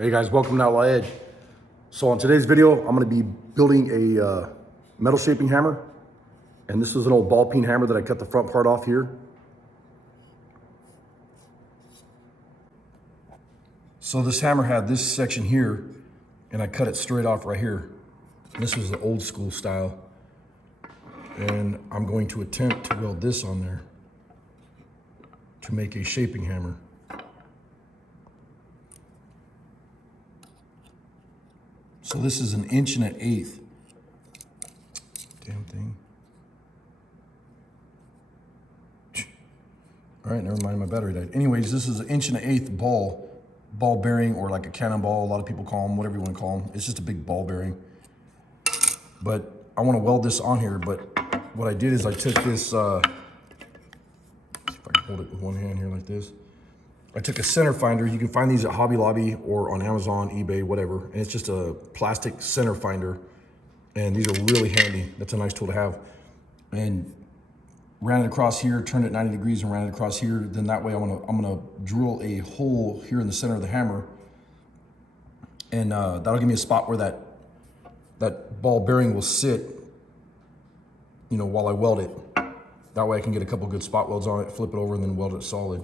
Hey guys, welcome to Outlaw Edge. So on today's video, I'm going to be building a metal shaping hammer. And this is an old ball peen hammer that I cut the front part off here. So this hammer had this section here, and I cut it straight off right here. This was the old school style. And I'm going to attempt to weld this on there to make a shaping hammer. So this is 1 1/8 inches. Damn thing. All right, never mind, my battery died. Anyways, this is 1 1/8 inches ball bearing, or like a cannonball, a lot of people call them, whatever you want to call them. It's just a big ball bearing. But I want to weld this on here, but what I did is I took this, see if I can hold it with one hand here like this. I took a center finder. You can find these at Hobby Lobby or on Amazon, eBay, whatever. And it's just a plastic center finder. And these are really handy. That's a nice tool to have. And ran it across here, turned it 90 degrees and ran it across here. Then that way I'm gonna drill a hole here in the center of the hammer. And that'll give me a spot where that ball bearing will sit, you know, while I weld it. That way I can get a couple good spot welds on it, flip it over, and then weld it solid.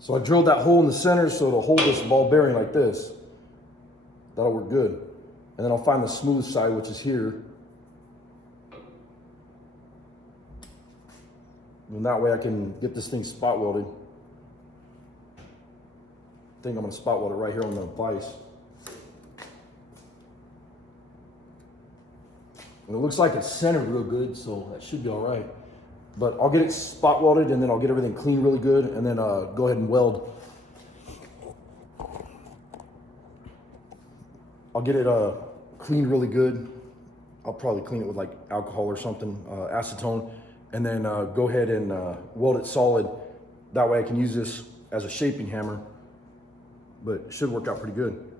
So I drilled that hole in the center so it'll hold this ball bearing like this. That'll work good. And then I'll find the smooth side, which is here. And that way I can get this thing spot welded. I think I'm gonna spot weld it right here on the vise. And it looks like it's centered real good, so that should be all right. But I'll get it spot welded, and then I'll get everything clean really good, and then go ahead and weld. I'll get it cleaned really good. I'll probably clean it with like alcohol or something, acetone, and then go ahead and weld it solid. That way I can use this as a shaping hammer, but it should work out pretty good.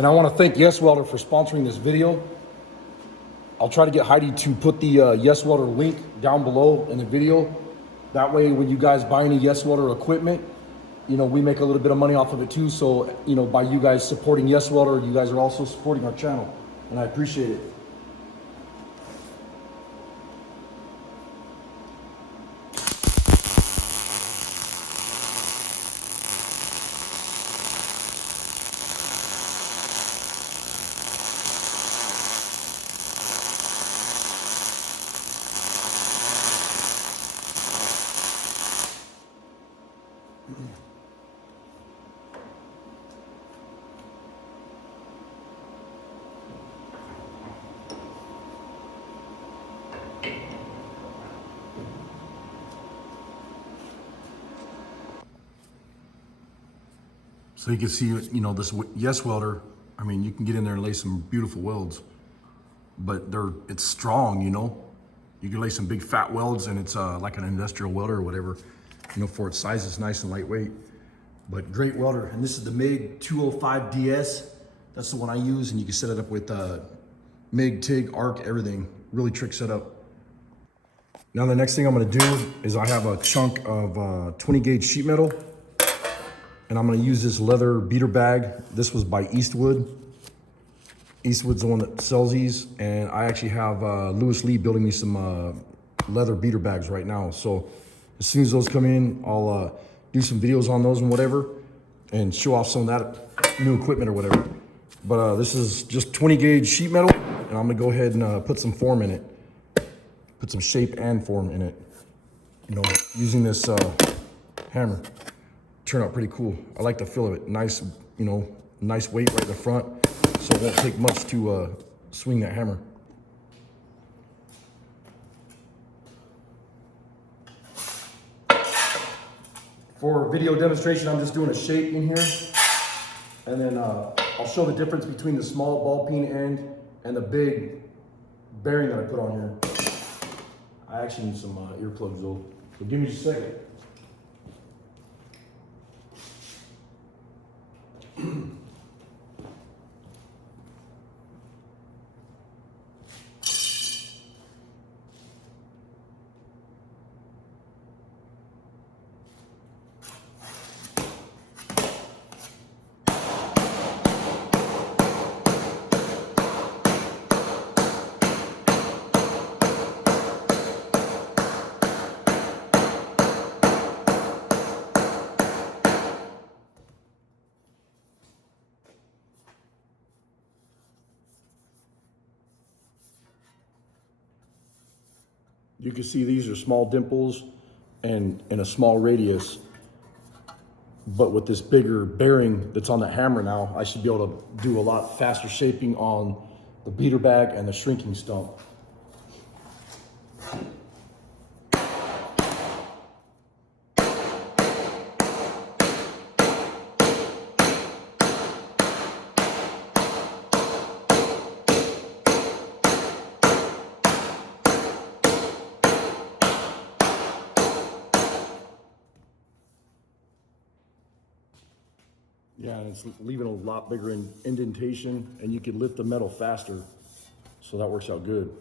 And I want to thank Yes Welder for sponsoring this video. I'll try to get Heidi to put the Yes Welder link down below in the video. That way, when you guys buy any Yes Welder equipment, you know, we make a little bit of money off of it too. So, you know, by you guys supporting Yes Welder, you guys are also supporting our channel, and I appreciate it. So you can see, you know, this Yes Welder, I mean, you can get in there and lay some beautiful welds, but it's strong, you know. You can lay some big fat welds, and it's like an industrial welder or whatever, you know, for its size. It's nice and lightweight, but great welder. And this is the Mig 205 DS. That's the one I use, and you can set it up with MIG, TIG, arc, everything. Really trick setup. Now the next thing I'm gonna do is I have a chunk of 20 gauge sheet metal, and I'm gonna use this leather beater bag. This was by Eastwood. Eastwood's the one that sells these, and I actually have Lewis Lee building me some leather beater bags right now. So as soon as those come in, I'll do some videos on those and whatever, and show off some of that new equipment or whatever. But this is just 20 gauge sheet metal, and I'm gonna go ahead and put some form in it. Put some shape and form in it. You know, using this hammer. Turn out pretty cool. I like the feel of it. Nice, you know, nice weight right in the front, so it won't take much to swing that hammer. For video demonstration, I'm just doing a shape in here, and then I'll show the difference between the small ball peen end and the big bearing that I put on here. I actually need some earplugs though, so give me just a second. You can see these are small dimples and a small radius, but with this bigger bearing that's on the hammer now, I should be able to do a lot faster shaping on the beater bag and the shrinking stump. Yeah, and it's leaving a lot bigger indentation, and you can lift the metal faster, so that works out good.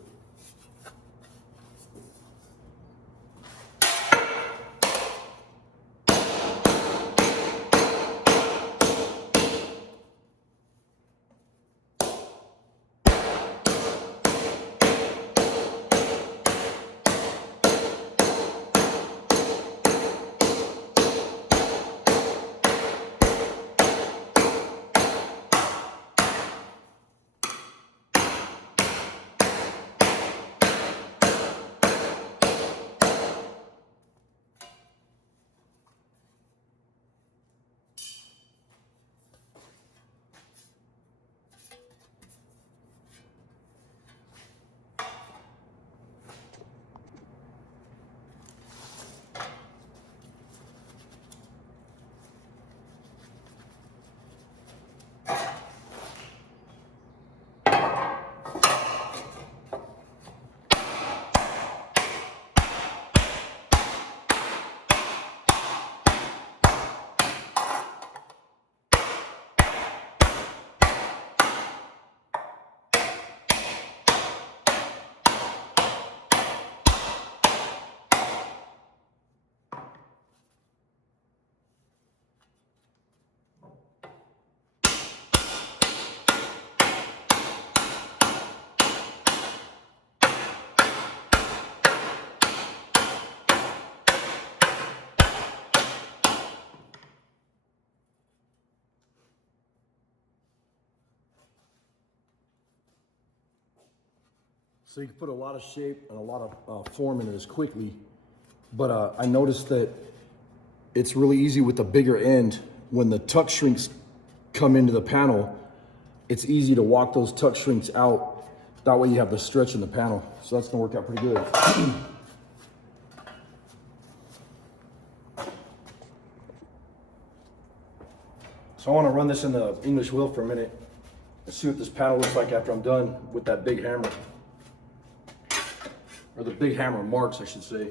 So you can put a lot of shape and a lot of form into this quickly, but I noticed that it's really easy with the bigger end. When the tuck shrinks come into the panel, it's easy to walk those tuck shrinks out. That way you have the stretch in the panel. So that's gonna work out pretty good. So I wanna run this in the English wheel for a minute and see what this panel looks like after I'm done with that big hammer. Or the big hammer marks, I should say.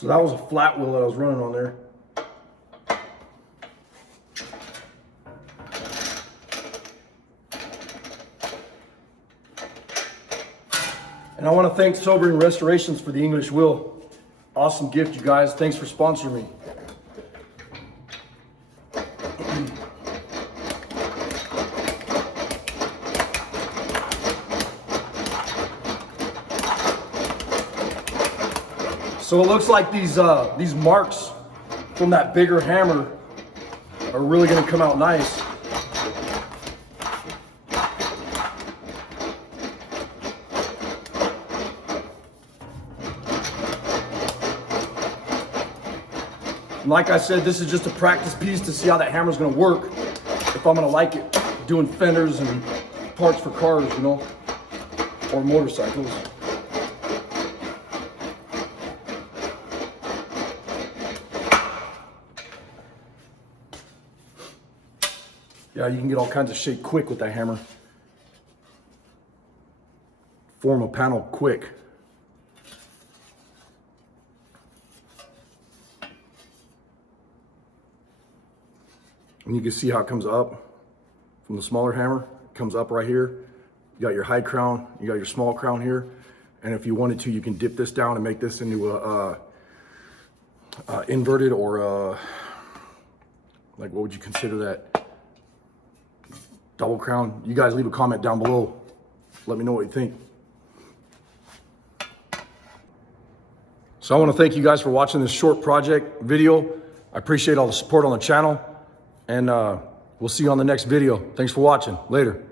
So that was a flat wheel that I was running on there. And I want to thank Sobering Restorations for the English wheel. Awesome gift, you guys. Thanks for sponsoring me. So it looks like these marks from that bigger hammer are really going to come out nice. And like I said, this is just a practice piece to see how that hammer's going to work, if I'm going to like it doing fenders and parts for cars, you know, or motorcycles. Yeah, you can get all kinds of shape quick with that hammer. Form a panel quick. And you can see how it comes up from the smaller hammer. It comes up right here. You got your high crown, you got your small crown here. And if you wanted to, you can dip this down and make this into a inverted or like, what would you consider that? Double crown. You guys leave a comment down below. Let me know what you think. So I want to thank you guys for watching this short project video. I appreciate all the support on the channel, and we'll see you on the next video. Thanks for watching. Later.